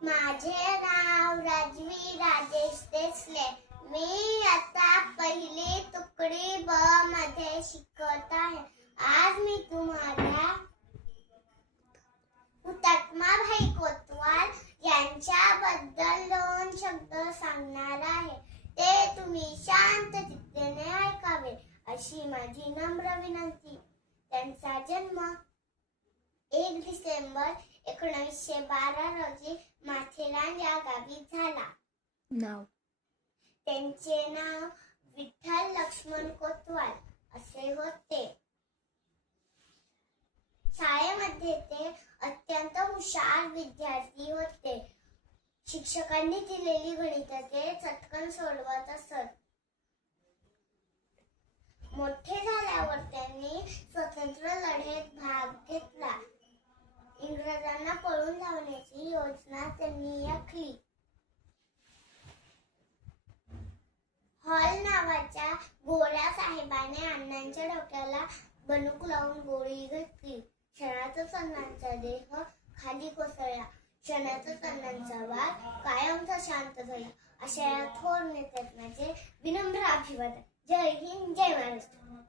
माझे नाव राजवी राजेश देसले. मी आता पहिली तुकडी ब मध्ये शिकत आहे. आज मी तुम्हाला हुतात्मा भाई कोतवाल यांच्याबद्दल 2 शब्द सांगणार आहे. ते तुम्ही शांत चित्ताने ऐकावे अशी माझी नम्र विनंती. त्यांचा जन्म 1 डिसेंबर 1912 रोजी माथेरान या गावी झाला. त्यांचे नाव विठ्ठल लक्ष्मण कोतवाल असे होते. शाळेमध्ये ते अत्यंत हुशार विद्यार्थी होते. शिक्षकांनी दिलेली गणिते ते चटकन सोडवत असत. मोठे झाल्यावर त्यांनी स्वतंत्र लढ्यात भाग घेतला. इंग्रजांना पळून लावण्याची योजना त्यांनी आखली. हॉल नावाच्या गोऱ्या साहेबाने अण्णांच्या डोक्याला बंदूक लावून गोळी घातली. क्षणातच अण्णांचा देह खाली कोसळला. क्षणातच अण्णांचा वाद कायमचा शांत झाला. अशा या थोर नेत्यात माझे विनम्र अभिवादन. जय हिंद, जय महाराष्ट्र.